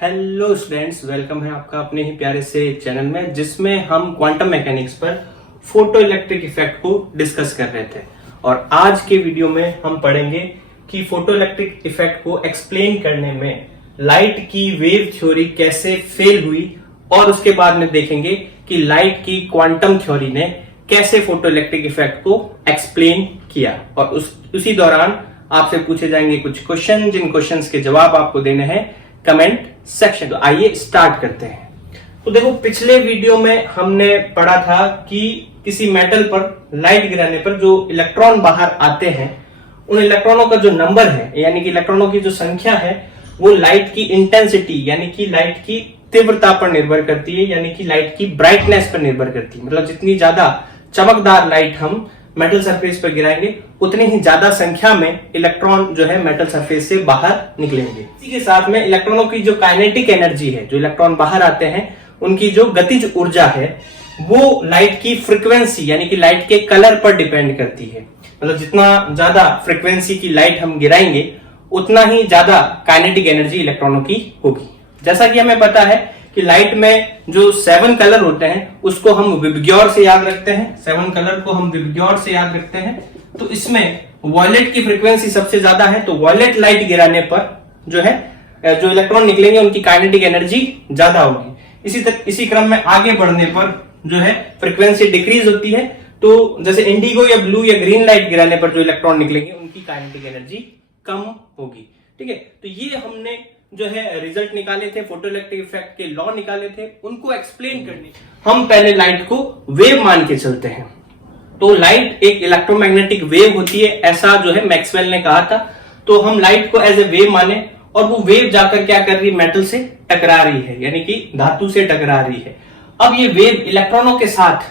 Hello students, welcome है आपका अपने ही प्यारे से चैनल में, जिसमें हम क्वांटम मैकेनिक्स पर फोटो इलेक्ट्रिक इफेक्ट को डिस्कस कर रहे थे। और आज के वीडियो में हम पढ़ेंगे कि फोटो इलेक्ट्रिक इफेक्ट को एक्सप्लेन करने में लाइट की वेव थ्योरी कैसे फेल हुई, और उसके बाद में देखेंगे कि लाइट की क्वांटम थ्योरी ने कैसे फोटो इलेक्ट्रिक इफेक्ट को एक्सप्लेन किया। और उसी दौरान आपसे पूछे जाएंगे कुछ क्वेश्चन, जिन क्वेश्चंस के जवाब आपको देने हैं कमेंट सेक्शन। तो आइए स्टार्ट करते हैं। तो देखो, पिछले वीडियो में हमने पढ़ा था कि किसी मेटल पर लाइट गिराने पर जो इलेक्ट्रॉन बाहर आते हैं, उन इलेक्ट्रॉनों का जो नंबर है, यानी कि इलेक्ट्रॉनों की जो संख्या है, वो लाइट की इंटेंसिटी यानी कि लाइट की तीव्रता पर निर्भर करती है, यानी कि लाइट की ब्राइटनेस पर निर्भर करती है। मतलब जितनी ज्यादा चमकदार लाइट हम मेटल सरफेस पर गिराएंगे, उतनी ही ज्यादा संख्या में इलेक्ट्रॉन जो है मेटल सरफेस से बाहर निकलेंगे। इसी के साथ में इलेक्ट्रॉनों की जो काइनेटिक एनर्जी है, जो इलेक्ट्रॉन बाहर आते हैं उनकी जो गतिज ऊर्जा है, वो लाइट की फ्रीक्वेंसी यानी कि लाइट के कलर पर डिपेंड करती है। मतलब जितना ज्यादा फ्रीक्वेंसी की लाइट हम गिराएंगे, उतना ही ज्यादा काइनेटिक एनर्जी इलेक्ट्रॉनों की होगी। जैसा कि हमें पता है कि लाइट में जो 7 कलर होते हैं, उसको हम विबग्योर से याद रखते हैं। 7 कलर को हम विबग्योर से याद रखते हैं। तो इसमें वॉयलेट की फ्रीक्वेंसी सबसे ज्यादा है, तो वॉयलेट लाइट गिराने पर जो है जो इलेक्ट्रॉन निकलेंगे उनकी काइनेटिक एनर्जी ज्यादा होगी। इसी क्रम में आगे बढ़ने पर जो है फ्रीक्वेंसी डिक्रीज होती है। तो जैसे इंडिगो या ब्लू या ग्रीन लाइट गिराने पर जो इलेक्ट्रॉन निकलेंगे उनकी काइनेटिक एनर्जी कम होगी। ठीक है, तो ये हमने जो है रिजल्ट निकाले थे, फोटो इलेक्ट्रिक इफेक्ट के लॉ निकाले थे, उनको एक्सप्लेन करने हम पहले लाइट को वेव मान के चलते हैं। तो लाइट एक इलेक्ट्रोमैग्नेटिक वेव होती है, ऐसा जो है मैक्सवेल ने कहा था। तो हम लाइट को एज ए वेव माने, और वो वेव जाकर क्या कर रही है, मेटल से टकरा रही है, यानी कि धातु से टकरा रही है। अब ये वेव इलेक्ट्रॉनों के साथ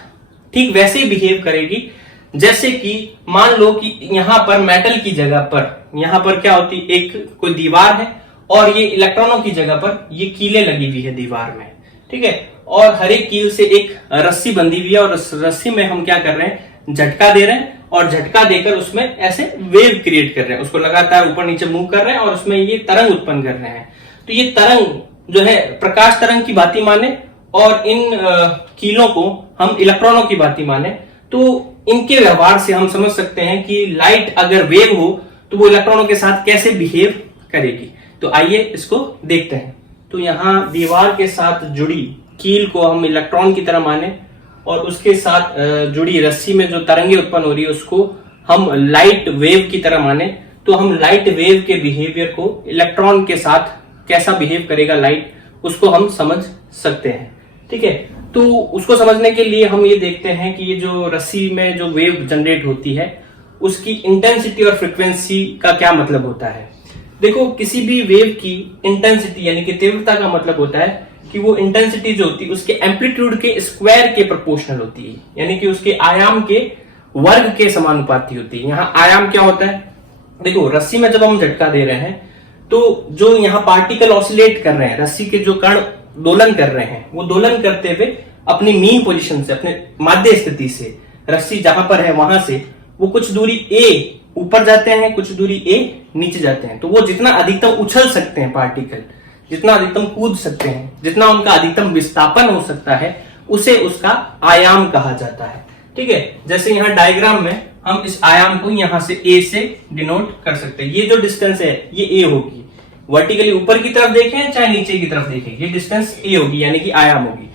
ठीक वैसे ही बिहेव करेगी जैसे कि मान लो कि यहां पर मेटल की जगह पर, यहां पर क्या होती, एक कोई दीवार है और ये इलेक्ट्रॉनों की जगह पर ये कीलें लगी हुई है दीवार में। ठीक है, और हर एक कील से एक रस्सी बंधी हुई है, और उस रस्सी में हम क्या कर रहे हैं, झटका दे रहे हैं, और झटका देकर उसमें ऐसे वेव क्रिएट कर रहे हैं, उसको लगातार ऊपर नीचे मूव कर रहे हैं, और उसमें ये तरंग उत्पन्न कर रहे हैं। तो ये तरंग जो है प्रकाश तरंग की भांति माने, और इन कीलों को हम इलेक्ट्रॉनों की भांति माने, तो इनके व्यवहार से हम समझ सकते हैं कि लाइट अगर वेव हो तो वो इलेक्ट्रॉनों के साथ कैसे बिहेव करेगी। तो आइए इसको देखते हैं। तो यहाँ दीवार के साथ जुड़ी कील को हम इलेक्ट्रॉन की तरह माने, और उसके साथ जुड़ी रस्सी में जो तरंगे उत्पन्न हो रही है उसको हम लाइट वेव की तरह माने। तो हम लाइट वेव के बिहेवियर को इलेक्ट्रॉन के साथ कैसा बिहेव करेगा लाइट, उसको हम समझ सकते हैं। ठीक है, तो उसको समझने के लिए हम ये देखते हैं कि ये जो रस्सी में जो वेव जनरेट होती है, उसकी इंटेंसिटी और फ्रीक्वेंसी का क्या मतलब होता है। देखो, किसी भी वेव की इंटेंसिटी यानी कि तीव्रता का मतलब होता है कि वो इंटेंसिटी जो होती है उसके एम्पलीट्यूड के स्क्वायर के प्रोपोर्शनल होती है, यानी कि उसके आयाम के वर्ग के समानुपाती होती है। यहाँ आयाम क्या होता है, देखो रस्सी में जब हम झटका दे रहे हैं, तो जो यहाँ पार्टिकल ऑसिलेट कर रहे हैं, रस्सी के जो कण दोलन कर रहे हैं, वो दोलन करते हुए अपनी मीन पोजीशन से, अपने माध्य स्थिति से, रस्सी जहां पर है वहां से वो कुछ दूरी a ऊपर जाते हैं, कुछ दूरी a नीचे जाते हैं। तो वो जितना अधिकतम उछल सकते हैं पार्टिकल, जितना अधिकतम कूद सकते हैं, जितना उनका अधिकतम विस्थापन हो सकता है, उसे उसका आयाम कहा जाता है। ठीक है, जैसे यहाँ डायग्राम में हम इस आयाम को यहाँ से a से डिनोट कर सकते हैं। ये जो डिस्टेंस है ये a होगी, वर्टिकली ऊपर की तरफ देखें चाहे नीचे की तरफ देखें, ये डिस्टेंस a होगी, यानी कि आयाम होगी।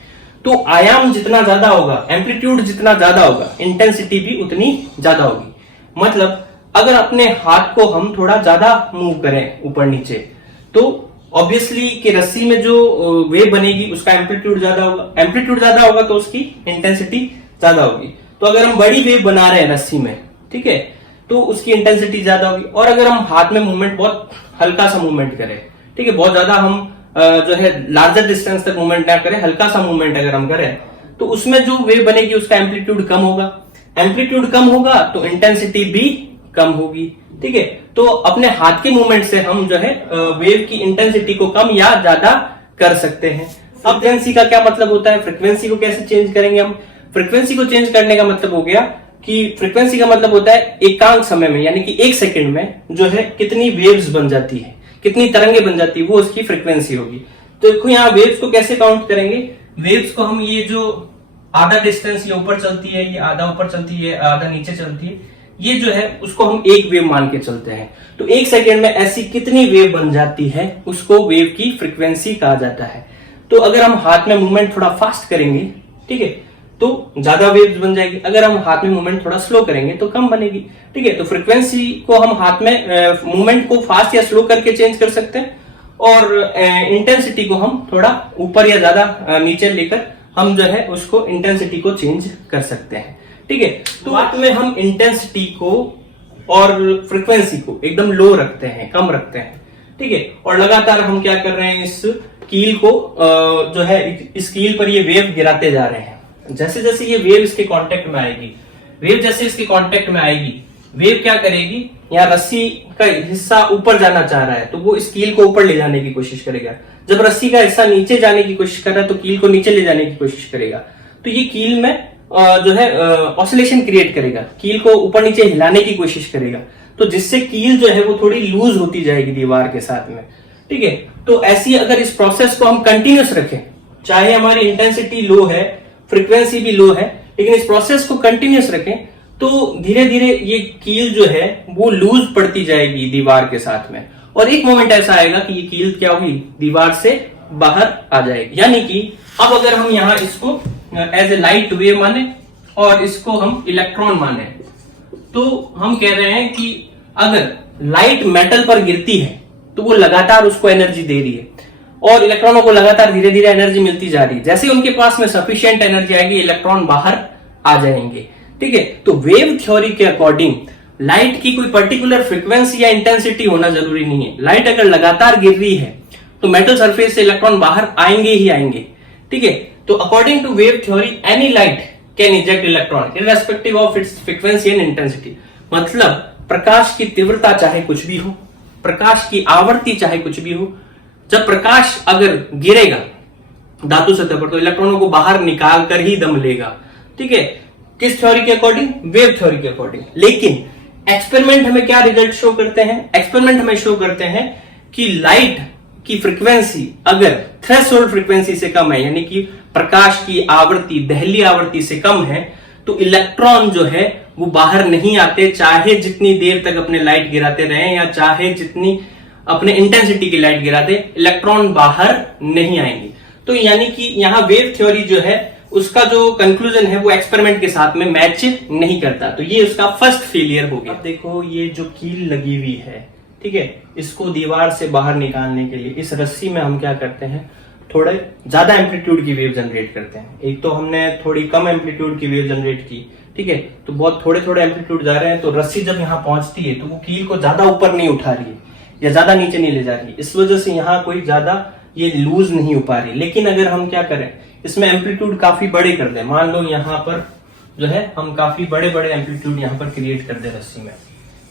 तो आयाम जितना ज्यादा होगा, एम्पलीट्यूड जितना ज्यादा होगा, इंटेंसिटी भी उतनी ज्यादा होगी। मतलब अगर अपने हाथ को हम थोड़ा ज्यादा मूव करें ऊपर नीचे, तो ऑब्वियसली कि रस्सी में जो वेव बनेगी उसका एम्पलीट्यूड ज्यादा होगा, एम्पलीट्यूड ज्यादा होगा तो उसकी इंटेंसिटी ज्यादा होगी। तो अगर हम बड़ी वेव बना रहे हैं रस्सी में, ठीक है, तो उसकी इंटेंसिटी ज्यादा होगी। और अगर हम हाथ में मूवमेंट बहुत हल्का सा मूवमेंट करें, ठीक है, बहुत ज्यादा हम जो है लार्जर डिस्टेंस तक मूवमेंट ना करें, हल्का सा मूवमेंट अगर हम करें, तो उसमें जो वेव बनेगी उसका एम्पलीट्यूड कम होगा। एम्पलीट्यूड कम होगा तो इंटेंसिटी भी कम होगी। ठीक है, तो अपने हाथ के मूवमेंट से हम जो है वेव की इंटेंसिटी को कम या ज्यादा कर सकते हैं। अब फ्रीक्वेंसी का क्या मतलब होता है, फ्रीक्वेंसी को कैसे चेंज करेंगे हम। फ्रीक्वेंसी को चेंज करने का मतलब हो गया कि फ्रीक्वेंसी का मतलब होता है एकांक समय में, यानी कि 1 सेकंड में जो है कितनी वेव्स बन जाती है, कितनी तरंगे बन जाती है, वो उसकी फ्रीक्वेंसी होगी। तो देखो यहाँ वेव्स को कैसे काउंट करेंगे, वेव्स को हम ये जो आधा डिस्टेंस ये ऊपर चलती है, ये आधा ऊपर चलती है, आधा नीचे चलती है, ये जो है उसको हम एक वेव मान के चलते हैं। तो एक सेकेंड में ऐसी कितनी वेव बन जाती है उसको वेव की फ्रीक्वेंसी कहा जाता है। तो अगर हम हाथ में मूवमेंट थोड़ा फास्ट करेंगे, ठीक है, तो ज्यादा वेव्स बन जाएगी। अगर हम हाथ में मूवमेंट थोड़ा स्लो करेंगे तो कम बनेगी, ठीक है। तो फ्रीक्वेंसी को हम हाथ में मूवमेंट को फास्ट या स्लो करके चेंज कर सकते हैं, और इंटेंसिटी को हम थोड़ा ऊपर या ज्यादा नीचे लेकर हम जो है उसको इंटेंसिटी को चेंज कर सकते हैं, ठीक है। तो बात में हम इंटेंसिटी को और फ्रीक्वेंसी को एकदम लो रखते हैं, कम रखते हैं, ठीक है। और लगातार हम क्या कर रहे हैं, इस कील को जो है इस कील पर ये वेव गिराते जा रहे हैं। जैसे जैसे ये वेव इसके कांटेक्ट में आएगी, वेव जैसे इसके कांटेक्ट में आएगी, वेव क्या करेगी, यहाँ रस्सी का हिस्सा ऊपर जाना चाह रहा है तो वो इस कील को ऊपर ले जाने की कोशिश करेगा। जब रस्सी का हिस्सा नीचे जाने की कोशिश कर रहा है तो कील को नीचे ले जाने की कोशिश करेगा। तो ये कील में जो है ऑसिलेशन क्रिएट करेगा, कील को ऊपर नीचे हिलाने की कोशिश करेगा, तो जिससे कील जो है वो थोड़ी लूज होती जाएगी दीवार के साथ में, ठीक है। तो ऐसी अगर इस प्रोसेस को हम कंटिन्यूस रखें, चाहे हमारी इंटेंसिटी लो है, फ्रीक्वेंसी भी लो है, लेकिन इस प्रोसेस को कंटिन्यूस रखें तो धीरे धीरे ये कील जो है वो लूज पड़ती जाएगी दीवार के साथ में, और एक मोमेंट ऐसा आएगा कि ये कील क्या हुई, दीवार से बाहर आ जाएगी। यानी कि अब अगर हम यहाँ इसको एज ए लाइट वेव माने और इसको हम इलेक्ट्रॉन माने, तो हम कह रहे हैं कि अगर लाइट मेटल पर गिरती है तो वो लगातार उसको एनर्जी दे रही है, और इलेक्ट्रॉनों को लगातार धीरे धीरे एनर्जी मिलती जा रही है। जैसे उनके पास में सफिशिएंट एनर्जी आएगी, इलेक्ट्रॉन बाहर आ जाएंगे, ठीक है। तो वेव थ्योरी के अकॉर्डिंग लाइट की कोई पर्टिकुलर फ्रीक्वेंसी या इंटेंसिटी होना जरूरी नहीं है। लाइट अगर लगातार गिर रही है तो मेटल सरफेस से इलेक्ट्रॉन बाहर आएंगे ही आएंगे, ठीक है। तो according to wave theory any light can eject electron irrespective of its frequency and intensity. मतलब प्रकाश की तीव्रता चाहे कुछ भी हो, प्रकाश की आवर्ती चाहे कुछ भी हो, जब प्रकाश अगर गिरेगा धातु सतह पर तो इलेक्ट्रॉनों को बाहर निकाल कर ही दम लेगा, ठीक है। किस थ्योरी के अकॉर्डिंग, वेव थ्योरी के अकॉर्डिंग। लेकिन एक्सपेरिमेंट हमें क्या रिजल्ट शो करते हैं, एक्सपेरिमेंट हमें शो करते हैं कि लाइट की फ्रीक्वेंसी अगर थ्रेशोल्ड फ्रीक्वेंसी से कम है, यानी कि प्रकाश की आवृत्ति दहली आवृत्ति से कम है, तो इलेक्ट्रॉन जो है वो बाहर नहीं आते, चाहे जितनी देर तक अपने लाइट गिराते रहे या चाहे जितनी अपने इंटेंसिटी की लाइट गिराते, इलेक्ट्रॉन बाहर नहीं आएंगे। तो यानी कि यहाँ वेव थ्योरी जो है उसका जो कंक्लूजन है वो एक्सपेरिमेंट के साथ में मैच नहीं करता, तो ये उसका फर्स्ट फेलियर हो गया। अब देखो ये जो कील लगी हुई है, ठीक है, इसको दीवार से बाहर निकालने के लिए इस रस्सी में हम क्या करते हैं, थोड़े ज्यादा एम्पलीट्यूड की वेव जनरेट करते हैं। एक तो हमने थोड़ी कम एम्पलीट्यूड की वेव जनरेट की, ठीक है, तो बहुत थोड़े थोड़े एम्पलीट्यूड जा रहे हैं, तो रस्सी जब यहाँ पहुंचती है तो वो कील को ज्यादा ऊपर नहीं उठा रही है या ज्यादा नीचे नहीं ले जा रही है, इस वजह से यहाँ कोई ज्यादा ये लूज नहीं हो पा रही। लेकिन अगर हम क्या करें, इसमें एम्पलीट्यूड काफी बड़े कर दें, मान लो यहाँ पर जो है हम काफी बड़े बड़े एम्पलीट्यूड यहाँ पर क्रिएट कर दे रस्सी में,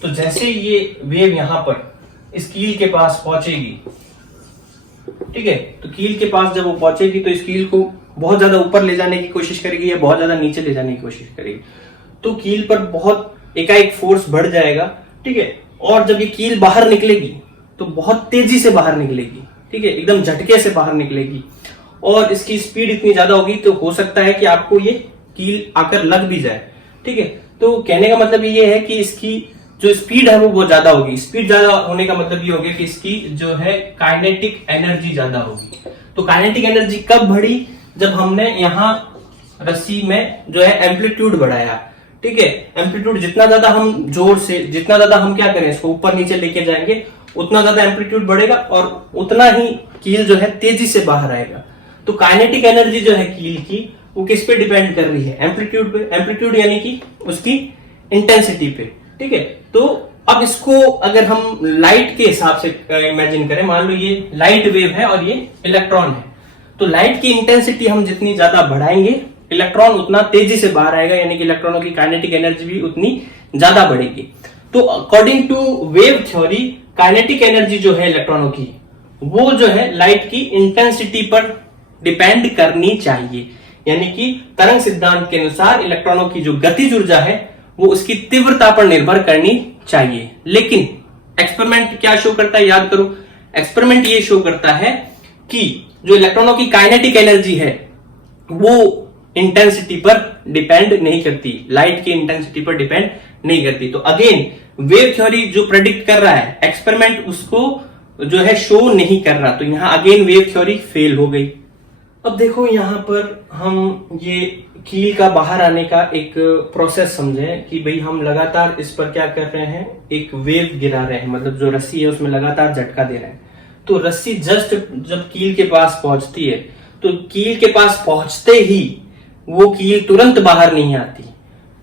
तो जैसे ये वेव यहाँ पर इस कील के पास पहुंचेगी, ठीक है, तो कील के पास जब वो पहुंचेगी तो इस कील को बहुत ज्यादा ऊपर ले जाने की कोशिश करेगी या बहुत ज्यादा नीचे ले जाने की कोशिश करेगी, तो कील पर बहुत एकाएक फोर्स बढ़ जाएगा, ठीक है। और जब ये कील बाहर निकलेगी तो बहुत तेजी से बाहर निकलेगी, ठीक है, एकदम झटके से बाहर निकलेगी, और इसकी स्पीड इतनी ज्यादा होगी तो हो सकता है कि आपको ये कील आकर लग भी जाए, ठीक है। तो कहने का मतलब ये है कि इसकी जो स्पीड है वो बहुत ज्यादा होगी। स्पीड ज्यादा होने का मतलब ये हो गया कि इसकी जो है काइनेटिक एनर्जी ज्यादा होगी। तो काइनेटिक एनर्जी कब बढ़ी, जब हमने यहाँ रस्सी में जो है एम्पलीट्यूड बढ़ाया, ठीक है। एम्पलीट्यूड जितना ज्यादा हम जोर से, जितना ज्यादा हम क्या करें इसको ऊपर नीचे लेके जाएंगे, उतना ज्यादा एम्पलीट्यूड बढ़ेगा और उतना ही कील जो है तेजी से बाहर आएगा। तो काइनेटिक एनर्जी जो है कील की वो किस पे डिपेंड कर रही है, एम्पलीट्यूड पे। एम्पलीट्यूड यानी कि उसकी इंटेंसिटी पे, ठीक है। तो अब इसको अगर हम लाइट के हिसाब से इमेजिन करें, मान लो ये लाइट वेव है और ये इलेक्ट्रॉन है, तो लाइट की इंटेंसिटी हम जितनी ज्यादा बढ़ाएंगे इलेक्ट्रॉन उतना तेजी से बाहर आएगा, यानी कि इलेक्ट्रॉनों की काइनेटिक एनर्जी भी उतनी ज्यादा बढ़ेगी। तो according to wave theory kinetic energy जो है इलेक्ट्रॉनों की वो जो है लाइट की इंटेंसिटी पर डिपेंड करनी चाहिए, यानी कि तरंग सिद्धांत के अनुसार इलेक्ट्रॉनों की जो गतिज ऊर्जा है वो उसकी तीव्रता पर निर्भर करनी चाहिए। लेकिन एक्सपेरिमेंट क्या शो करता है, याद करो, एक्सपेरिमेंट ये शो करता है कि जो इलेक्ट्रॉनों की काइनेटिक एनर्जी है वो इंटेंसिटी पर डिपेंड नहीं करती, लाइट की इंटेंसिटी पर डिपेंड नहीं करती। तो अगेन वेव थ्योरी जो प्रेडिक्ट कर रहा है, एक्सपेरिमेंट उसको जो है शो नहीं कर रहा, तो यहां अगेन वेव थ्योरी फेल हो गई। अब देखो यहां पर हम ये कील का बाहर आने का एक प्रोसेस समझें कि भाई हम लगातार इस पर क्या कर रहे हैं, एक वेव गिरा रहे हैं, मतलब जो रस्सी है उसमें लगातार झटका दे रहे हैं। तो रस्सी जस्ट जब कील के पास पहुंचती है तो कील के पास पहुंचते ही वो कील तुरंत बाहर नहीं आती।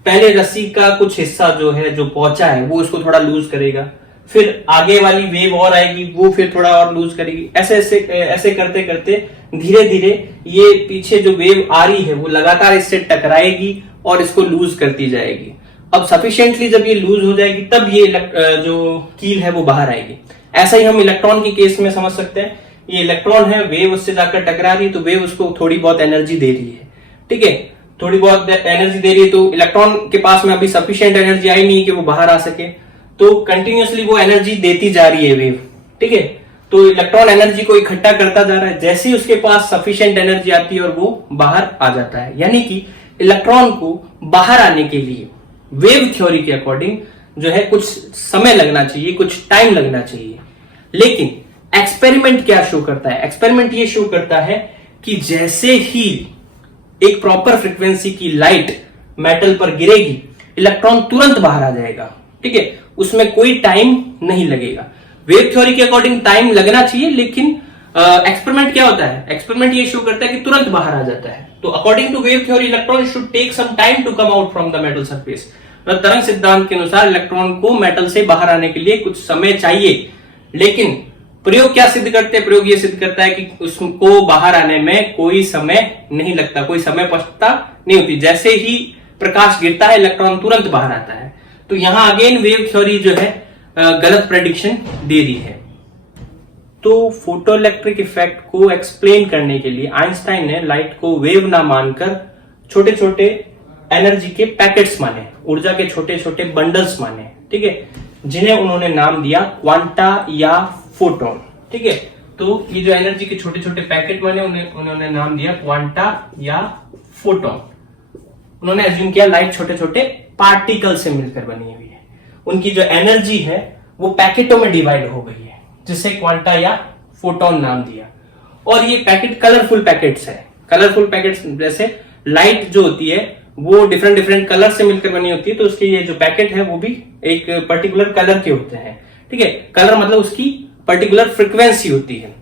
पहले रस्सी का कुछ हिस्सा जो है जो पहुंचा है वो उसको थोड़ा लूज करेगा, फिर आगे वाली वेव और आएगी वो फिर थोड़ा और लूज करेगी, ऐसे ऐसे ऐसे करते करते धीरे धीरे ये पीछे जो वेव आ रही है वो लगातार इससे टकराएगी और इसको लूज करती जाएगी। अब सफिशिएंटली जब ये लूज हो जाएगी तब ये जो कील है वो बाहर आएगी। ऐसा ही हम इलेक्ट्रॉन के केस में समझ सकते हैं, ये इलेक्ट्रॉन है, वेव उससे जाकर टकरा रही है तो वेव उसको थोड़ी बहुत एनर्जी दे रही है, ठीक है, थोड़ी बहुत एनर्जी दे रही है, तो इलेक्ट्रॉन के पास में अभी सफिशिएंट एनर्जी आई नहीं कि वो बाहर आ सके, तो कंटिन्यूअसली वो एनर्जी देती जा रही है वेव, ठीक है। तो इलेक्ट्रॉन एनर्जी को इकट्ठा करता जा रहा है, जैसे ही उसके पास सफिशिएंट एनर्जी आती है और वो बाहर आ जाता है। यानी कि इलेक्ट्रॉन को बाहर आने के लिए वेव थ्योरी के अकॉर्डिंग जो है कुछ समय लगना चाहिए, कुछ टाइम लगना चाहिए। लेकिन एक्सपेरिमेंट क्या शो करता है, एक्सपेरिमेंट ये शो करता है कि जैसे ही एक प्रॉपर फ्रीक्वेंसी की लाइट मेटल पर गिरेगी इलेक्ट्रॉन तुरंत बाहर आ जाएगा, ठीक है, उसमें कोई टाइम नहीं लगेगा। वेव थ्योरी के अकॉर्डिंग टाइम लगना चाहिए, लेकिन एक्सपेरिमेंट क्या होता है, एक्सपेरिमेंट ये शो करता है कि तुरंत बाहर आ जाता है। तो according to wave theory electron should take some time to come out from the metal surface. मतलब तरंग सिद्धांत के अनुसार इलेक्ट्रॉन को मेटल से बाहर आने के लिए कुछ समय चाहिए, लेकिन प्रयोग क्या सिद्ध करते हैं, प्रयोग ये सिद्ध करता है कि उसको बाहर आने में कोई समय नहीं लगता, कोई समय पश्चाता नहीं होती। जैसे ही प्रकाश गिरता है इलेक्ट्रॉन तुरंत बाहर आता है। तो यहां अगेन वेव थ्योरी जो है गलत प्रेडिक्शन दे रही है। तो फोटो इलेक्ट्रिक इफेक्ट को एक्सप्लेन करने के लिए आइंस्टाइन ने लाइट को वेव ना मानकर छोटे छोटे एनर्जी के पैकेट्स माने, ऊर्जा के छोटे छोटे बंडल्स माने, ठीक है, जिन्हें उन्होंने नाम दिया क्वांटा या फोटोन, ठीक है। तो ये जो एनर्जी के छोटे छोटे पैकेट माने उन्होंने नाम दिया क्वांटा या फोटोन। उन्होंने एज्यूम किया लाइट छोटे छोटे पार्टिकल से मिलकर बनी हुई है, उनकी जो एनर्जी है वो पैकेटों में डिवाइड हो गई है, जिसे क्वांटा या फोटोन नाम दिया। और ये पैकेट कलरफुल पैकेट्स है, कलरफुल पैकेट्स जैसे लाइट जो होती है वो डिफरेंट डिफरेंट कलर से मिलकर बनी होती है, तो उसके ये जो पैकेट है वो भी एक पर्टिकुलर कलर के होते हैं, ठीक है। कलर मतलब उसकी पर्टिकुलर फ्रीक्वेंसी होती है,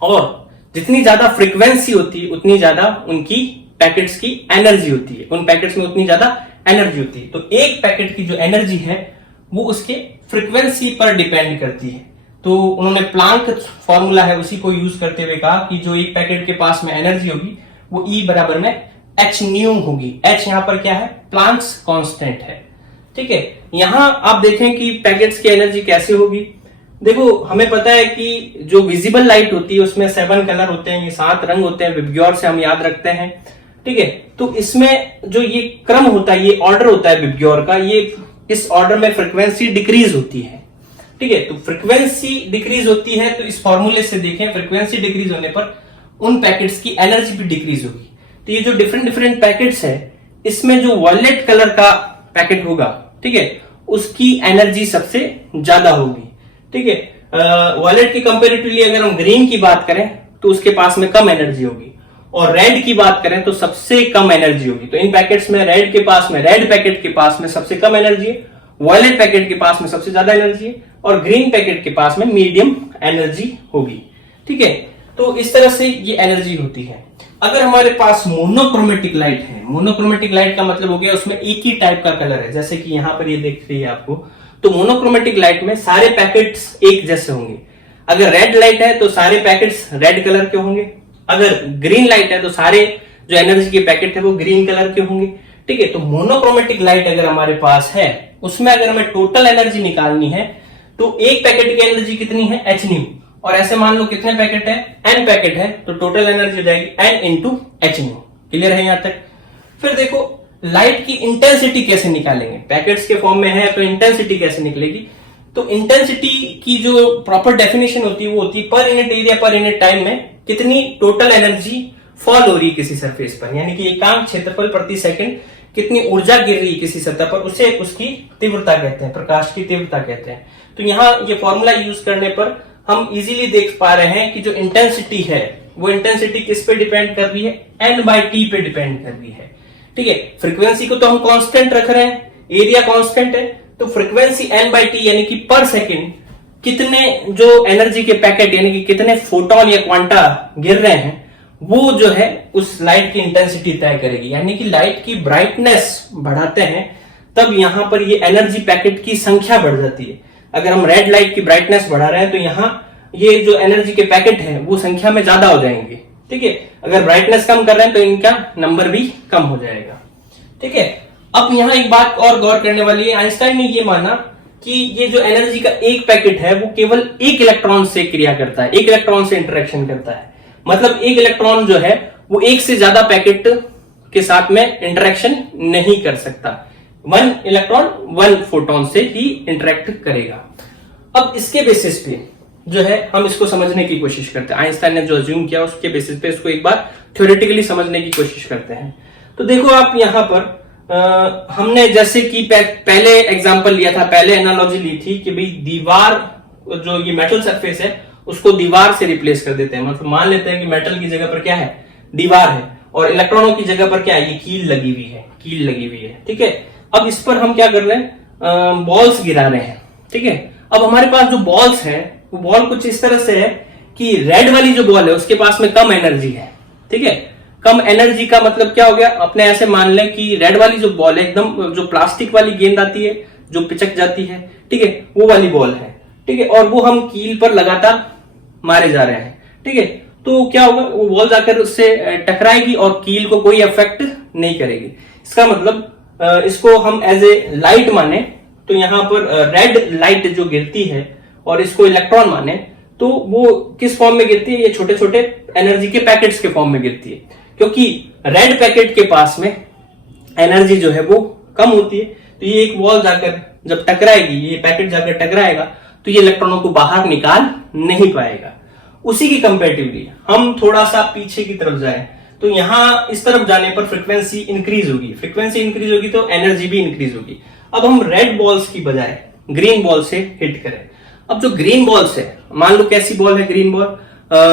और जितनी ज्यादा फ्रीक्वेंसी होती है उतनी ज्यादा उनकी पैकेट्स की एनर्जी होती है, उन पैकेट्स में उतनी ज्यादा एनर्जी होती है। तो एक पैकेट की जो एनर्जी है वो उसके फ्रीक्वेंसी पर डिपेंड करती है। तो उन्होंने प्लांक फॉर्मूला है उसी को यूज करते हुए कहा कि जो एक पैकेट के पास में एनर्जी होगी वो E बराबर में एच न्यू होगी। एच यहां पर क्या है, प्लांक्स कांस्टेंट है, ठीक है। यहां आप देखें कि पैकेट्स की एनर्जी कैसे होगी। देखो हमें पता है कि जो विजिबल लाइट होती है उसमें 7 कलर होते हैं, ये 7 रंग होते हैं, विबग्योर से हम याद रखते हैं, ठीक है। तो इसमें जो ये क्रम होता है, ये ऑर्डर होता है विबग्योर का, ये इस ऑर्डर में फ्रीक्वेंसी डिक्रीज होती है, ठीक है। तो फ्रीक्वेंसी डिक्रीज होती है, तो इस फॉर्मूले से देखें फ्रीक्वेंसी डिक्रीज होने पर उन पैकेट्स की एनर्जी भी डिक्रीज होगी। तो ये जो डिफरेंट डिफरेंट पैकेट्स है इसमें जो वॉयलेट कलर का पैकेट होगा, ठीक है, उसकी एनर्जी सबसे ज्यादा होगी, ठीक है। वॉयलेट की कंपेरेटिवली अगर हम ग्रीन की बात करें तो उसके पास में कम एनर्जी होगी, और रेड की बात करें तो सबसे कम एनर्जी होगी। तो इन पैकेट्स में रेड पैकेट के पास में सबसे कम एनर्जी है, वॉयलेट पैकेट के पास में सबसे ज्यादा एनर्जी है, और ग्रीन पैकेट के पास में मीडियम एनर्जी होगी, ठीक है। तो इस तरह से ये एनर्जी होती है। अगर हमारे पास मोनोक्रोमेटिक लाइट है, मोनोक्रोमेटिक लाइट का मतलब हो गया उसमें एक ही टाइप का कलर है, जैसे कि यहां पर ये दिख रही है आपको। तो मोनोक्रोमेटिक लाइट में सारे पैकेट्स एक जैसे होंगे। अगर रेड लाइट है तो सारे पैकेट्स रेड कलर के होंगे, अगर ग्रीन लाइट है तो सारे जो एनर्जी के पैकेट है वो ग्रीन कलर के होंगे, ठीक है। तो मोनोक्रोमेटिक लाइट अगर हमारे पास है उसमें अगर हमें टोटल एनर्जी निकालनी है तो एक पैकेट की एनर्जी कितनी है, एच न्यू, और ऐसे मान लो कितने पैकेट है, एन पैकेट है, तो टोटल एनर्जी हो जाएगी n into h nu. Clear है यहां तक। फिर देखो लाइट की इंटेंसिटी कैसे निकालेंगे, पैकेट्स के फॉर्म में है तो इंटेंसिटी कैसे निकलेगी। तो इंटेंसिटी की जो प्रॉपर डेफिनेशन होती है वो होती है per unit area per unit time में कितनी टोटल एनर्जी फॉल हो रही है किसी सरफेस पर, यानी कि एकांक क्षेत्रफल प्रति सेकंड कितनी ऊर्जा गिर रही है किसी सतह पर, उसे उसकी तीव्रता कहते हैं, प्रकाश की तीव्रता कहते हैं। तो यहाँ ये फॉर्मूला यूज करने पर हम इजीली देख पा रहे हैं कि जो इंटेंसिटी है वो इंटेंसिटी किस पे डिपेंड कर रही है, n/t पे डिपेंड कर रही है। ठीक है, फ्रीक्वेंसी को तो हम कांस्टेंट रख रहे हैं, एरिया कांस्टेंट है, तो फ्रीक्वेंसी n/t यानी कि पर सेकंड कितने जो एनर्जी के पैकेट यानी कि कितने फोटोन या क्वांटा गिर रहे हैं वो जो है उस लाइट की इंटेंसिटी तय करेगी। यानी कि लाइट की ब्राइटनेस बढ़ाते हैं तब यहां पर ये एनर्जी पैकेट की संख्या बढ़ जाती है। अगर हम रेड लाइट की ब्राइटनेस बढ़ा रहे हैं तो यहाँ ये जो एनर्जी के पैकेट है वो संख्या में ज्यादा हो जाएंगे। ठीक है, अगर ब्राइटनेस कम कर रहे हैं तो इनका नंबर भी कम हो जाएगा। ठीक है, अब यहाँ एक बात और गौर करने वाली है, आइंस्टाइन ने ये माना कि ये जो एनर्जी का एक पैकेट है वो केवल एक इलेक्ट्रॉन से क्रिया करता है, एक इलेक्ट्रॉन से इंटरेक्शन करता है। मतलब एक इलेक्ट्रॉन जो है वो एक से ज्यादा पैकेट के साथ में इंटरेक्शन नहीं कर सकता, वन इलेक्ट्रॉन वन फोटोन से ही इंटरेक्ट करेगा। अब इसके बेसिस पे जो है हम इसको समझने की कोशिश करते हैं, आइंस्टाइन ने जो अज्यूम किया उसके बेसिस पे इसको एक बार थ्योरेटिकली समझने की कोशिश करते हैं। तो देखो आप यहां पर हमने जैसे कि पहले एग्जांपल लिया था, पहले एनालॉजी ली थी कि भाई दीवार, जो ये मेटल सरफेस है उसको दीवार से रिप्लेस कर देते हैं। मतलब मान लेते हैं कि मेटल की जगह पर क्या है, दीवार है, और इलेक्ट्रॉनों की जगह पर क्या है, ये कील लगी हुई है, कील लगी हुई है। ठीक है, अब इस पर हम क्या कर रहे हैं, बॉल्स गिरा रहे हैं। ठीक है, अब हमारे पास जो बॉल्स है वो बॉल कुछ इस तरह से है कि रेड वाली जो बॉल है उसके पास में कम एनर्जी है। ठीक है, कम एनर्जी का मतलब क्या हो गया, अपने ऐसे मान लें कि रेड वाली जो बॉल है एकदम जो प्लास्टिक वाली गेंद आती है जो पिचक जाती है, ठीक है, वो वाली बॉल है। ठीक है, और वो हम कील पर लगातार मारे जा रहे हैं। ठीक है, तो क्या होगा, वो बॉल जाकर उससे टकराएगी और कील को कोई इफेक्ट नहीं करेगी। इसका मतलब इसको हम एज ए लाइट माने तो यहाँ पर रेड लाइट जो गिरती है और इसको इलेक्ट्रॉन माने तो वो किस फॉर्म में गिरती है, ये छोटे छोटे एनर्जी के पैकेट्स के फॉर्म में गिरती है, क्योंकि रेड पैकेट के पास में एनर्जी जो है वो कम होती है। तो ये एक बॉल जाकर जब टकराएगी, ये पैकेट जाकर टकराएगा तो ये इलेक्ट्रॉनों को बाहर निकाल नहीं पाएगा। उसी की कंपैरेटिवली हम थोड़ा सा पीछे की तरफ जाएं तो यहां इस तरफ जाने पर फ्रीक्वेंसी इंक्रीज होगी, फ्रीक्वेंसी इंक्रीज होगी तो एनर्जी भी इंक्रीज होगी। अब हम रेड बॉल्स की बजाय ग्रीन बॉल से हिट करें। अब जो ग्रीन बॉल्स है, मान लो कैसी बॉल है ग्रीन बॉल,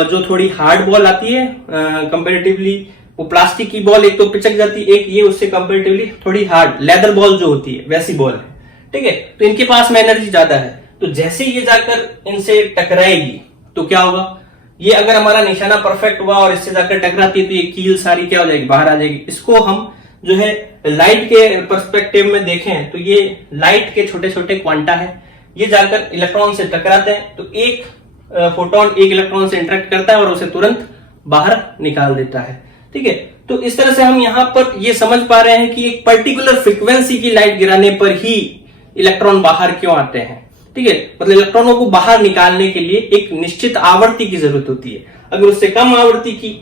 जो थोड़ी हार्ड बॉल आती है कंपैरेटिवली, वो प्लास्टिक की बॉल एक तो पिचक जाती है, एक ये उससे कंपैरेटिवली थोड़ी हार्ड लेदर बॉल जो होती है वैसी बॉल है। ठीक है, तो इनके पास में एनर्जी ज्यादा है, तो जैसे ये जाकर इनसे टकराएगी तो क्या होगा, ये अगर हमारा निशाना परफेक्ट हुआ और इससे जाकर टकराती है तो ये कील सारी क्या हो जाएगी, बाहर आ जाएगी। इसको हम जो है लाइट के पर्सपेक्टिव में देखें तो ये लाइट के छोटे छोटे क्वांटा है, ये जाकर इलेक्ट्रॉन से टकराते हैं तो एक फोटोन एक इलेक्ट्रॉन से इंटरेक्ट करता है और उसे तुरंत बाहर निकाल देता है। ठीक है, तो इस तरह से हम यहां पर ये समझ पा रहे हैं कि एक पर्टिकुलर फ्रीक्वेंसी की लाइट गिराने पर ही इलेक्ट्रॉन बाहर क्यों आते हैं। ठीक है, मतलब इलेक्ट्रॉनों को बाहर निकालने के लिए एक निश्चित आवृत्ति की जरूरत होती है। अगर उससे कम आवृत्ति की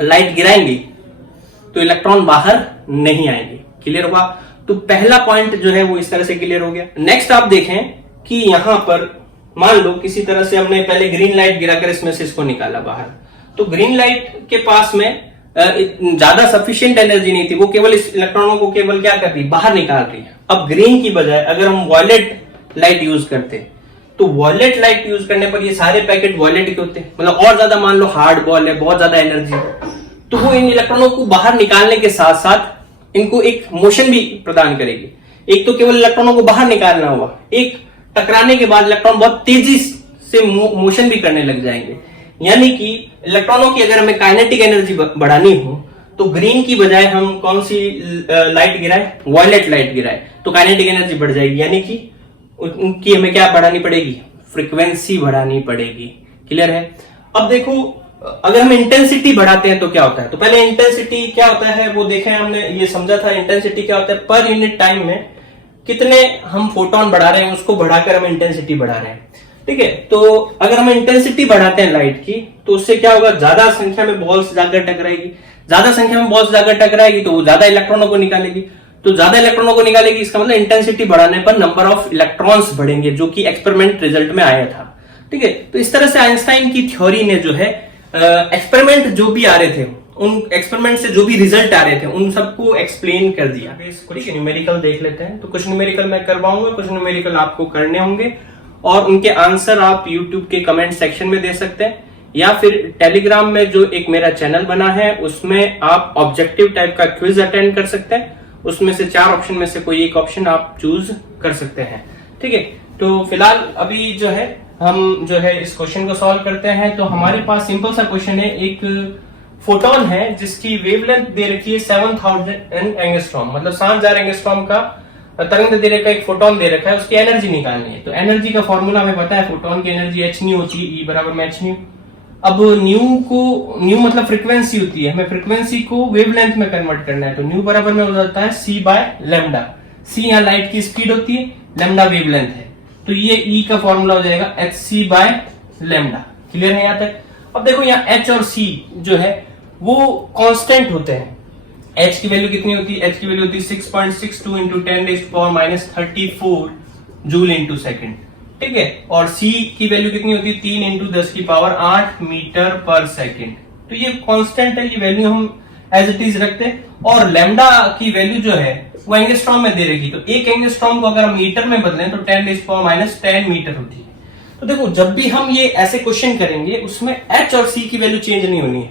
लाइट गिराएंगे तो इलेक्ट्रॉन बाहर नहीं आएंगे। क्लियर हुआ? तो पहला पॉइंट जो है वो इस तरह से क्लियर हो गया। नेक्स्ट आप देखें कि यहां पर मान लो किसी तरह से हमने पहले ग्रीन लाइट गिराकर इसमें से इसको निकाला बाहर, तो ग्रीन लाइट के पास में ज्यादा सफिशिएंट एनर्जी नहीं थी, वो केवल इस इलेक्ट्रॉनों को केवल क्या कर रही, बाहर निकाल रही है। अब ग्रीन की बजाय अगर हम वॉयलेट लाइट यूज करते तो वॉयलेट लाइट यूज करने पर ये सारे पैकेट वॉयलेट के होते हैं, मतलब और ज्यादा मान लो हार्ड बॉल है, बहुत ज्यादा एनर्जी है, तो वो इन इलेक्ट्रॉनों को बाहर निकालने के साथ साथ इनको एक मोशन भी प्रदान करेगी। एक तो केवल इलेक्ट्रॉनों को बाहर निकालना हुआ, एक टकराने के बाद इलेक्ट्रॉन बहुत तेजी से मोशन भी करने लग जाएंगे। यानी कि इलेक्ट्रॉनों की अगर हमें काइनेटिक एनर्जी बढ़ानी हो तो ग्रीन की बजाय हम कौन सी लाइट गिराए, वॉयलेट लाइट गिराए, तो काइनेटिक एनर्जी बढ़ जाएगी। यानी कि उनकी हमें क्या बढ़ानी पड़ेगी, फ्रीक्वेंसी बढ़ानी पड़ेगी। क्लियर है? अब देखो अगर हम इंटेंसिटी बढ़ाते हैं तो क्या होता है, तो पहले इंटेंसिटी क्या होता है वो देखें, हमने ये समझा था इंटेंसिटी क्या होता है, पर यूनिट टाइम में कितने हम फोटोन बढ़ा रहे हैं उसको बढ़ाकर हम इंटेंसिटी बढ़ा रहे हैं। ठीक है, तो अगर हम इंटेंसिटी बढ़ाते हैं लाइट की तो उससे क्या होगा, ज्यादा संख्या में बॉल्स जाकर टकराएगी, ज्यादा संख्या में बॉल्स जाकर टकराएगी तो वो ज्यादा इलेक्ट्रॉनों को निकालेगी, तो ज्यादा इलेक्ट्रॉनों को निकालेगी, इसका मतलब इंटेंसिटी बढ़ाने पर नंबर ऑफ इलेक्ट्रॉन्स बढ़ेंगे, जो कि एक्सपेरिमेंट रिजल्ट में आया था। ठीक है, तो इस तरह से आइंस्टाइन की थ्योरी ने जो है एक्सपेरिमेंट जो भी आ रहे थे, उन एक्सपेरिमेंट से जो भी रिजल्ट आ रहे थे, उन सबको एक्सप्लेन कर दिया। कुछ न्यूमेरिकल देख लेते हैं। तो कुछ न्यूमेरिकल मैं करवाऊंगा, कुछ न्यूमेरिकल आपको करने होंगे और उनके आंसर आप यूट्यूब के कमेंट सेक्शन में दे सकते हैं, या फिर टेलीग्राम में जो एक मेरा चैनल बना है उसमें आप ऑब्जेक्टिव टाइप का क्विज अटेंड कर सकते हैं। उसमें से 4 ऑप्शन में से कोई एक ऑप्शन आप चूज कर सकते हैं। ठीक है, तो फिलहाल अभी जो है हम जो है इस क्वेश्चन को सॉल्व करते हैं। तो हमारे पास सिंपल सा क्वेश्चन है, एक फोटोन है जिसकी वेवलेंथ दे रखी है 7000 एंगस्ट्रॉम, मतलब 7000 एंगस्ट्रॉम का तरंग दैर्ध्य का एक फोटोन दे रखा है, उसकी एनर्जी निकालनी है। तो एनर्जी का फॉर्मूला हमें पता है, फोटोन की एनर्जी h न्यू होती है, E बराबर में h न्यू। अब न्यू मतलब फ्रीक्वेंसी होती है, हमें फ्रीक्वेंसी को वेवलेंथ में कन्वर्ट करना है। तो न्यू बराबर में हो जाता है c बाय लैम्डा। c यहाँ लाइट की स्पीड होती है, लैम्डा वेवलेंथ है, तो ये E का फॉर्मूला हो जाएगा hc बाय लैम्डा। क्लियर है यहाँ तक? अब देखो यहाँ h और c जो है वो कांस्टेंट होते हैं। h की वैल्यू कितनी होती है? h की वैल्यू होती है 6.62 इंटू 10⁻34 जूल इंटू सेकेंड। ठीक है, और c की वैल्यू कितनी होती है? 3 इंटू 10⁸ मीटर पर सेकेंड। तो ये कांस्टेंट है, ये वैल्यू हम एज इट इज रखते हैं। और लैम्डा की वैल्यू जो है वो एंगस्ट्रॉम में दे रखी, तो एक एंगस्ट्रॉम को अगर हम मीटर में बदलें तो 10⁻10 मीटर होती है। तो देखो जब भी हम ये ऐसे क्वेश्चन करेंगे उसमें h और c की वैल्यू चेंज नहीं होनी है।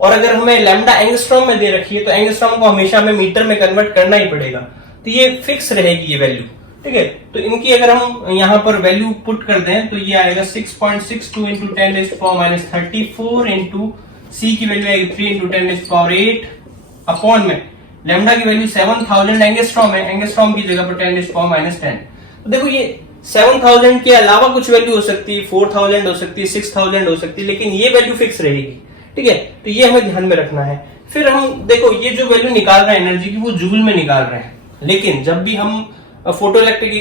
और अगर हमें लैम्डा एंगस्ट्रॉम में दे रखी है तो एंगस्ट्रॉम को हमेशा हमें मीटर में कन्वर्ट करना ही पड़ेगा, तो ये फिक्स रहेगी ये वैल्यू। ठीक है, तो इनकी अगर हम यहाँ पर वैल्यू पुट कर दें तो ये आएगा 6.62 इंटू 10⁻34 इंटू c की वैल्यू आएगी 3 इंटू 10⁸ अपॉन में लैम्डा की वैल्यू 7000 एंगस्ट्रॉम है, एंगस्ट्रॉम की जगह पर 10⁻10। तो देखो ये 7000 के अलावा कुछ वैल्यू हो सकती है, 4000 हो सकती है, 6000 हो सकती है, लेकिन ये वैल्यू फिक्स रहेगी। ठीक है, तो ये हमें ध्यान में रखना है। फिर हम देखो ये जो वैल्यू निकाल रहे हैं एनर्जी की वो जूल में निकाल रहे हैं, लेकिन जब भी हम फोटो इलेक्ट्रिक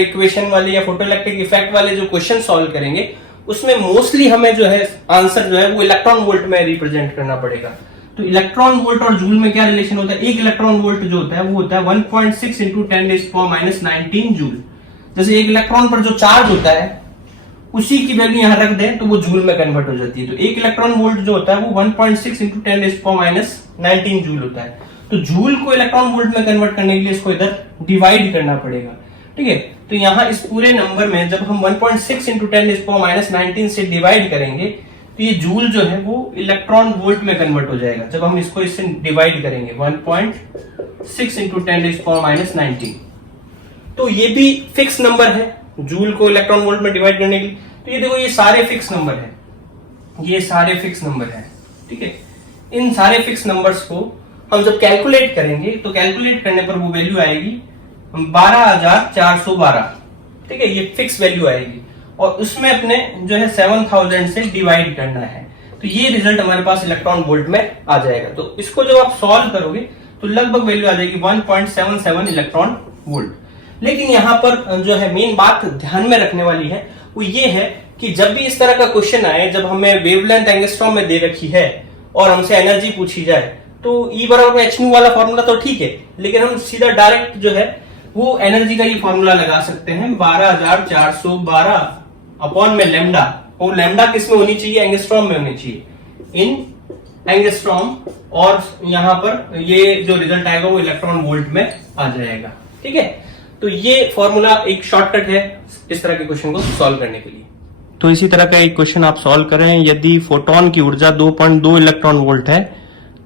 इक्वेशन वाले या फोटो इलेक्ट्रिक इफेक्ट वाले जो क्वेश्चन सॉल्व करेंगे उसमें मोस्टली हमें जो है आंसर जो है वो इलेक्ट्रॉन वोल्ट में रिप्रेजेंट करना पड़ेगा। तो इलेक्ट्रॉन वोल्ट और जूल में क्या रिलेशन होता है? एक इलेक्ट्रॉन वोल्ट जो होता है वो होता है 1.6 इंटू 10⁻19 जूल। जैसे एक इलेक्ट्रॉन पर जो चार्ज होता है उसी की वैल्यू यहां रख दें तो वो जूल में कन्वर्ट हो जाती है। तो एक इलेक्ट्रॉन वोल्ट जो होता है वो 1.6 इंटू 10⁻19 जूल होता है। तो जूल को इलेक्ट्रॉन वोल्ट में कन्वर्ट करने के लिए इसको इधर डिवाइड करना पड़ेगा। ठीक है, तो यहाँ इस पूरे नंबर में जब हम 1.6 इंटू 10⁻19 से डिवाइड करेंगे तो ये जूल जो है वो इलेक्ट्रॉन वोल्ट में कन्वर्ट हो जाएगा जब हम इसको इससे डिवाइड करेंगे 1.6 इंटू 10⁻19। तो ये भी फिक्स नंबर है जूल को इलेक्ट्रॉन वोल्ट में डिवाइड करने के लिए। तो ये देखो ये सारे फिक्स नंबर है, ये सारे फिक्स नंबर है। ठीक है, इन सारे फिक्स नंबर्स को हम जब कैलकुलेट करेंगे तो कैलकुलेट करने पर वो वैल्यू आएगी 12412। ठीक है, ये फिक्स वैल्यू आएगी और उसमें अपने जो है 7000 से डिवाइड करना है, तो ये रिजल्ट हमारे पास इलेक्ट्रॉन वोल्ट में आ जाएगा। तो इसको जब आप सॉल्व करोगे तो लगभग वैल्यू आ जाएगी 1.77 इलेक्ट्रॉन वोल्ट। लेकिन यहाँ पर जो है मेन बात ध्यान में रखने वाली है वो ये है कि जब भी इस तरह का क्वेश्चन आए, जब हमें वेवलेंथ एंगस्ट्रॉम में दे रखी है और हमसे एनर्जी पूछी जाए, तो E बराबर में h न्यू वाला फॉर्मूला तो ठीक है, लेकिन हम सीधा डायरेक्ट जो है वो एनर्जी का ये फॉर्मूला लगा सकते हैं 12412 अपॉन में लैम्डा। और लैम्डा किस में होनी चाहिए? एंगस्ट्रॉम में होनी चाहिए, इन एंगस्ट्रॉम। और यहाँ पर ये जो रिजल्ट आएगा वो इलेक्ट्रॉन वोल्ट में आ जाएगा। ठीक है, तो ये फॉर्मूला एक शॉर्टकट है इस तरह के क्वेश्चन को सॉल्व करने के लिए। तो इसी तरह का एक क्वेश्चन आप सॉल्व करें। यदि फोटोन की ऊर्जा 2.2 इलेक्ट्रॉन वोल्ट है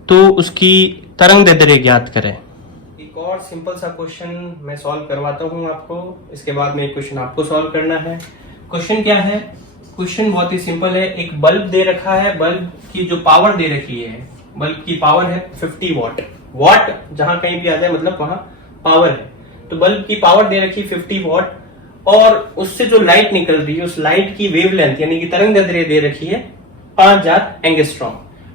तो उसकी तरंग दैर्ध्य ज्ञात करें। एक और सिंपल सा क्वेश्चन मैं सॉल्व करवाता हूं आपको, इसके बाद में एक क्वेश्चन आपको सॉल्व करना है। क्वेश्चन क्या है? क्वेश्चन बहुत ही सिंपल है। एक बल्ब दे रखा है, बल्ब की जो पावर दे रखी है, बल्ब की पावर है 50 वॉट। वॉट जहां कहीं भी आता है मतलब वहां पावर है। तो बल्ब की पावर दे रखी 50 वॉट और उससे जो लाइट निकल रही है उस लाइट की वेवलेंथ यानी कि तरंग दैर्ध्य दे रखी है 5000 एंगस्ट्रॉम।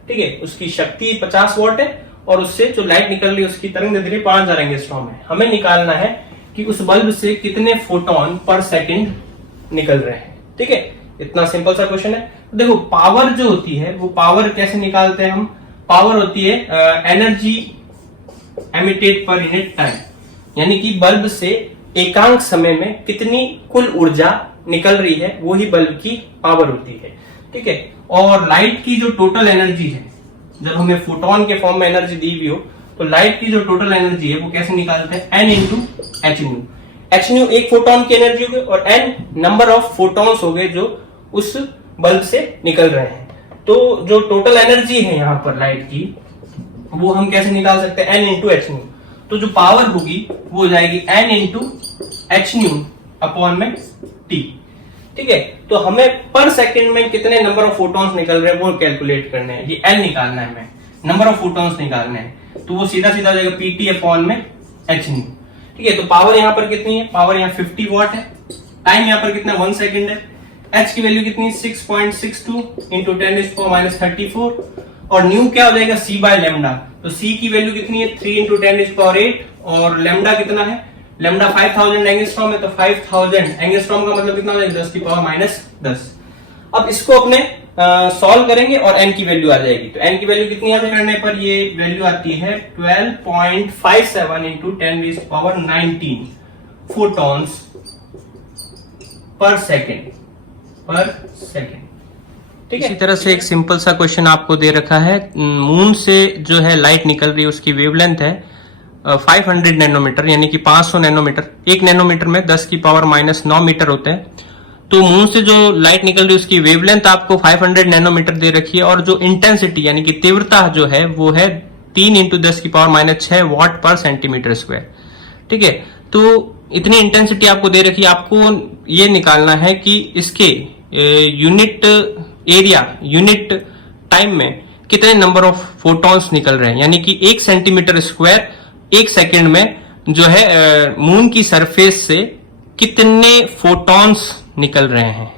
ठीक है, उसकी शक्ति 50 वॉट है और उससे जो लाइट निकल रही है उसकी तरंग दैर्ध्य 5000 एंगस्ट्रॉम है। हमें निकालना है कि उस बल्ब से कितने फोटोन पर सेकंड निकल रहे हैं। ठीक है, इतना सिंपल सा क्वेश्चन है। तो देखो पावर जो होती है वो पावर कैसे निकालते हैं हम? पावर होती है energy emitted per unit time, यानी कि बल्ब से एकांक समय में कितनी कुल ऊर्जा निकल रही है वो ही बल्ब की पावर होती है। ठीक है, और लाइट की जो टोटल एनर्जी है, जब हमें फोटोन के फॉर्म में एनर्जी दी हुई हो तो लाइट की जो टोटल एनर्जी है वो कैसे निकालते हैं, n into h new. H new एक फोटोन की एनर्जी हो गई और n नंबर ऑफ फोटॉन्स हो गए जो उस बल्ब से निकल रहे हैं। तो जो टोटल एनर्जी है यहाँ पर लाइट की वो हम कैसे निकाल सकते हैं, n इंटू एच न्यू। तो जो पावर होगी वो हो जाएगी n into h new upon में t। ठीक है, तो हमें पर सेकंड में कितने नंबर ऑफ फोटॉन्स निकल रहे हैं वो कैलकुलेट करने हैं, ये n निकालना है, हमें नंबर ऑफ फोटॉन्स निकालने हैं। तो वो सीधा सीधा हो जाएगा pt अपॉन में एच न्यू। ठीक है, तो पावर यहाँ पर कितनी है, पावर यहाँ 50 वॉट है, टाइम यहाँ पर कितना 1 सेकंड है, h की वैल्यू कितनी 6.62 इंटू 10⁻34 और न्यू क्या हो जाएगा c बाय लेमडा। तो c की वैल्यू कितनी है 3 इंटू 10⁸ और लेमडा कितना है, लेमडा 5000 एंगस्ट्रॉम है, तो 5000 एंगस्ट्रॉम का मतलब कितना हो जाएगा 10⁻10। अब इसको अपने सॉल्व करेंगे और n की वैल्यू आ जाएगी। तो n की वैल्यू कितनी आती है करने पर, ये वैल्यू आती है 12.57 इंटू 10⁻19 फोटॉन्स पर सेकेंड। ठीक है, इसी तरह से एक सिंपल सा क्वेश्चन आपको दे रखा है, मून से जो है लाइट निकल रही है उसकी वेवलेंथ है 500 नैनोमीटर यानी कि 500 नैनोमीटर। एक नैनोमीटर में 10⁻⁻9 मीटर होते हैं। तो मून से जो लाइट निकल रही है उसकी वेवलेंथ आपको 500 नैनोमीटर दे रखी है और जो इंटेंसिटी यानी कि तीव्रता जो है वो है 3 इंटू 10⁻⁻6 वॉट पर सेंटीमीटर स्क्वायर। ठीक है, तो इतनी इंटेंसिटी आपको दे रखी है, आपको ये निकालना है कि इसके यूनिट एरिया यूनिट टाइम में कितने नंबर ऑफ फोटॉन्स निकल रहे हैं, यानी कि 1 सेंटीमीटर स्क्वायर 1 सेकंड में जो है मून की सरफेस से कितने फोटॉन्स निकल रहे हैं।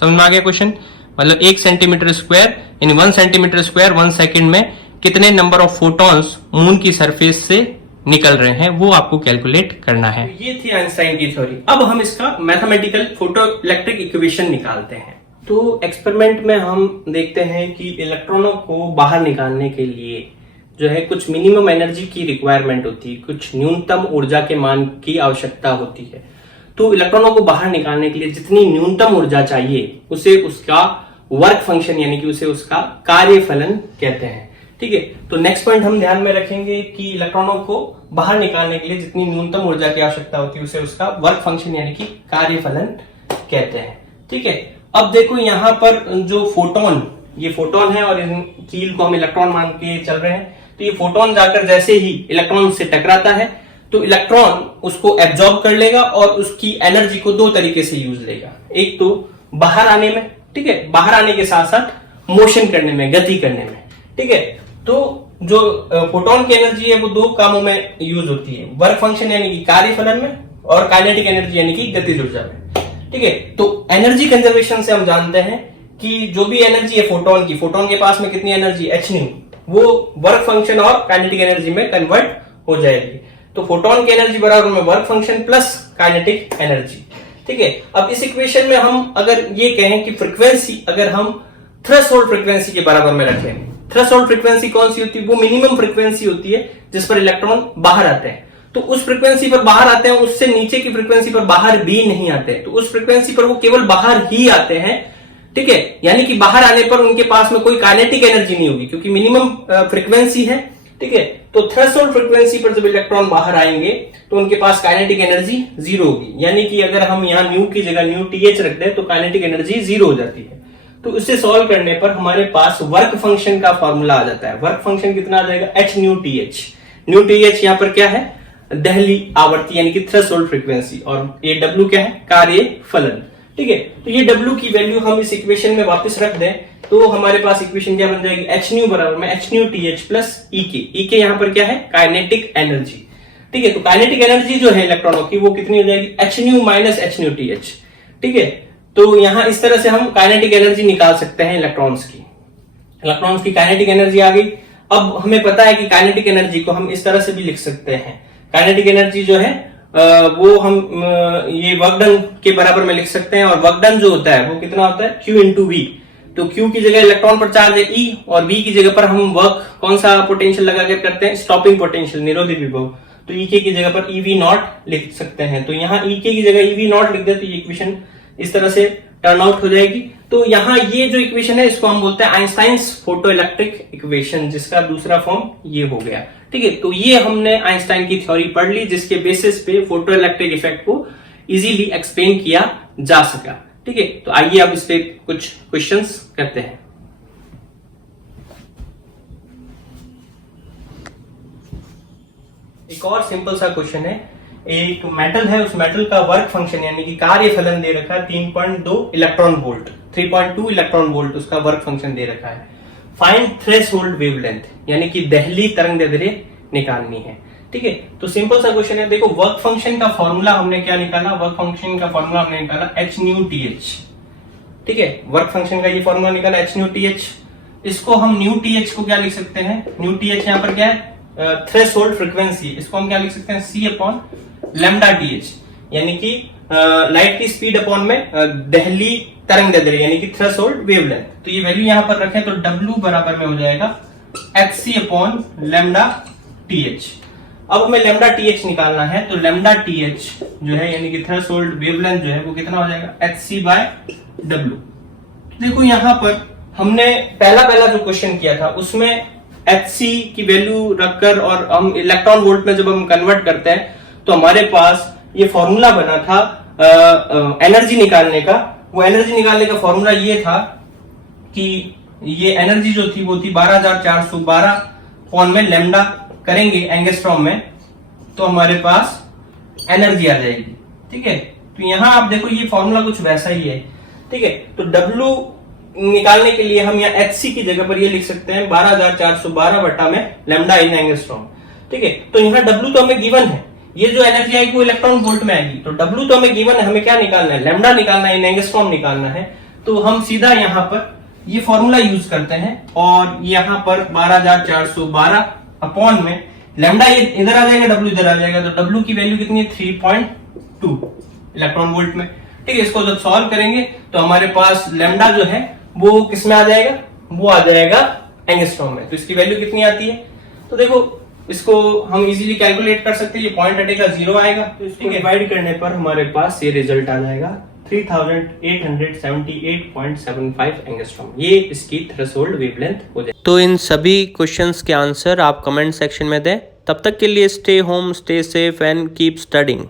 समझ में आ गया क्वेश्चन, मतलब 1 सेंटीमीटर स्क्वायर यानी 1 सेंटीमीटर स्क्वायर 1 सेकंड में कितने नंबर ऑफ फोटॉन्स मून की सरफेस से निकल रहे हैं वो आपको कैलकुलेट करना है। ये थी आइंस्टाइन की थ्योरी। अब हम इसका मैथमेटिकल फोटो इलेक्ट्रिक इक्वेशन निकालते हैं। तो एक्सपेरिमेंट में हम देखते हैं कि इलेक्ट्रॉनों को बाहर निकालने के लिए जो है कुछ मिनिमम एनर्जी की रिक्वायरमेंट होती है, कुछ न्यूनतम ऊर्जा के मान की आवश्यकता होती है। तो इलेक्ट्रॉनों को बाहर निकालने के लिए जितनी न्यूनतम ऊर्जा चाहिए उसे उसका वर्क फंक्शन यानी कि उसे उसका कार्यफलन कहते हैं। ठीक है, तो नेक्स्ट पॉइंट हम ध्यान में रखेंगे कि इलेक्ट्रॉनों को बाहर निकालने के लिए जितनी न्यूनतम ऊर्जा की आवश्यकता होती है उसे उसका वर्क फंक्शन यानी कि कार्यफलन कहते हैं। ठीक है, अब देखो यहाँ पर जो फोटोन, ये फोटोन है और इन कील को हम इलेक्ट्रॉन मान के चल रहे हैं। तो ये फोटोन जाकर जैसे ही इलेक्ट्रॉन से टकराता है तो इलेक्ट्रॉन उसको एब्जॉर्ब कर लेगा और उसकी एनर्जी को दो तरीके से यूज लेगा, एक तो बाहर आने में, ठीक है, बाहर आने के साथ साथ मोशन करने में, गति करने में। ठीक है, तो जो फोटोन की एनर्जी है वो दो कामों में यूज होती है, वर्क फंक्शन यानी कि कार्यफलन में और काइनेटिक एनर्जी यानी कि गतिज ऊर्जा में। ठीक है, तो एनर्जी कंजर्वेशन से हम जानते हैं कि जो भी एनर्जी है फोटोन की, फोटोन के पास में कितनी एनर्जी एच न्यू, वो वर्क फंक्शन और काइनेटिक एनर्जी में कन्वर्ट हो जाएगी। तो फोटोन की एनर्जी बराबर में work function plus kinetic energy. ठीक है, अब इस इक्वेशन में हम अगर ये कहें कि फ्रीक्वेंसी अगर हम थ्रेशोल्ड फ्रीक्वेंसी के बराबर में रखें, थ्रेशोल्ड फ्रीक्वेंसी कौन सी होती है, वो मिनिमम फ्रीक्वेंसी होती है जिस पर इलेक्ट्रॉन बाहर आते हैं। तो उस फ्रीक्वेंसी पर बाहर आते हैं, उससे नीचे की फ्रीक्वेंसी पर बाहर भी नहीं आते, तो उस फ्रीक्वेंसी पर वो केवल बाहर ही आते हैं। ठीक है, यानी कि बाहर आने पर उनके पास में कोई काइनेटिक एनर्जी नहीं होगी क्योंकि मिनिमम फ्रीक्वेंसी है। ठीक है, तो थ्रेशोल्ड फ्रीक्वेंसी पर जब इलेक्ट्रॉन बाहर आएंगे तो उनके पास काइनेटिक एनर्जी जीरो होगी, यानी कि अगर हम यहाँ न्यू की जगह न्यू टीएच रख दें तो काइनेटिक एनर्जी जीरो हो जाती है। तो इससे सॉल्व करने पर हमारे पास वर्क फंक्शन का फॉर्मूला आ जाता है। वर्क फंक्शन कितना आ जाएगा, h nu TH. Nu TH यहाँ पर क्या है, दहली आवर्ती यानी कि थ्रेशोल्ड फ्रीक्वेंसी, और ये डब्ल्यू क्या है, कार्य फलन। ठीक है, तो ये डब्ल्यू की वैल्यू हम इस इक्वेशन में वापस रख दें तो हमारे पास इक्वेशन क्या बन जाएगी, एच न्यू बराबर में एच न्यू टीएच प्लस ई के। ई के यहाँ पर क्या है, काइनेटिक एनर्जी। ठीक है, तो काइनेटिक एनर्जी जो है इलेक्ट्रॉनों की वो कितनी हो जाएगी, h nu minus h nu TH. ठीक है, तो यहां इस तरह से हम काइनेटिक एनर्जी निकाल सकते हैं इलेक्ट्रॉन्स की। इलेक्ट्रॉन्स की काइनेटिक एनर्जी आ गई। अब हमें पता है कि काइनेटिक एनर्जी को हम इस तरह से भी लिख सकते हैं, काइनेटिक एनर्जी जो है वो हम ये वर्क डन के बराबर में लिख सकते हैं, और वर्क डन जो होता है वो कितना होता है, Q इंटू वी। तो Q की जगह इलेक्ट्रॉन पर चार्ज है E और V की जगह पर हम वर्क कौन सा पोटेंशियल लगा कर करते हैं, स्टॉपिंग पोटेंशियल, निरोधी विभव। तो E की जगह पर EV नॉट लिख सकते हैं। तो यहाँ E की जगह EV नॉट लिख दे तो ये इक्वेशन इस तरह से टर्न आउट हो जाएगी। तो यहाँ ये जो इक्वेशन है इसको हम बोलते हैं आइंस्टाइन्स फोटो इलेक्ट्रिक इक्वेशन, जिसका दूसरा फॉर्म ये हो गया। ठीक है, तो ये हमने आइंस्टाइन की थ्योरी पढ़ ली, जिसके बेसिस पे फोटो इलेक्ट्रिक इफेक्ट को इजीली एक्सप्लेन किया जा सका। ठीक है, तो आइए अब इस पे कुछ क्वेश्चंस करते हैं। एक और सिंपल सा क्वेश्चन है, एक मेटल है, उस मेटल का वर्क फंक्शन यानी कि कार्य फलन दे रखा है 3.2 इलेक्ट्रॉन वोल्ट, 3.2 इलेक्ट्रॉन वोल्ट उसका वर्क फंक्शन दे रखा है। फाइंड थ्रेशोल्ड वेवलेंथ यानी कि दहली तरंगदैर्ध्य निकालनी है। ठीक है, तो सिंपल सा क्वेश्चन है। देखो वर्क फंक्शन का फॉर्मूला हमने क्या निकाला, वर्क फंक्शन का फॉर्मूला हमने निकाला h न्यू TH। ठीक है, वर्क फंक्शन का ये फॉर्मूला निकाला h न्यू TH। इसको हम न्यू TH को क्या लिख सकते हैं, न्यू TH यहाँ पर क्या है, थ्रेशोल्ड फ्रीक्वेंसी, इसको हम क्या लिख सकते हैं c अपॉन लैम्डा TH, यानी कि लाइट की स्पीड अपॉन में दहली तरंगदैर्ध्य यानी कि थ्रेशोल्ड वेवलेंथ। तो ये वैल्यू यहां पर रखें तो W बराबर में हो जाएगा hc अपॉन लैम्डा TH। अब हमें लैम्डा TH निकालना है, तो लैम्डा TH जो है यानी कि थ्रेशोल्ड वेवलेंथ जो है वो कितना हो जाएगा, hc बाय W। देखो यहां पर हमने पहला जो क्वेश्चन किया था उसमें hc की वैल्यू रखकर और हम इलेक्ट्रॉन वोल्ट में जब हम कन्वर्ट करते हैं तो हमारे पास ये फॉर्मूला बना था एनर्जी निकालने का। वो एनर्जी निकालने का फॉर्मूला ये था कि ये एनर्जी जो थी वो थी 12,412 अपॉन में लैम्डा करेंगे एंगस्ट्रॉम में, तो हमारे पास एनर्जी आ जाएगी। ठीक है, तो यहां आप देखो ये फॉर्मूला कुछ वैसा ही है। ठीक है, तो W निकालने के लिए हम यहाँ hc की जगह पर ये लिख सकते हैं 12,412 बटा में लैम्डा इन एंगस्ट्रॉम। ठीक है, तो यहाँ W तो हमें गिवन है, ये जो एनर्जी आएगी वो इलेक्ट्रॉन वोल्ट में आएगी, तो W तो हमें गिवन है, हमें क्या निकालना है, लैम्डा निकालना है, इन एंगस्ट्रॉम निकालना है। तो हम सीधा यहाँ पर ये फॉर्मूला यूज करते हैं और यहाँ पर 12,412 अपॉन में लैम्डा ये इधर आ जाएगा, W इधर आ जाएगा, तो W की वैल्यू कितनी है 3.2 इलेक्ट्रॉन वोल्ट में। ठीक है, इसको जब सॉल्व करेंगे तो हमारे पास लैम्डा जो है वो किस में आ जाएगा, वो आ जाएगा एंगस्ट्रॉम में। तो इसकी वैल्यू कितनी आती है, तो देखो इसको हम इजीली कैलकुलेट कर सकते हैं, ये पॉइंट हटेगा 0 आएगा, तो इसको डिवाइड करने पर हमारे पास ये रिजल्ट आ जाएगा 3878.75 एंगस्ट्रॉम। ये इसकी थ्रेशोल्ड वेवलेंथ हो जाएगी। तो इन सभी क्वेश्चंस के आंसर आप कमेंट सेक्शन में दें। तब तक के लिए stay home, stay safe and keep studying.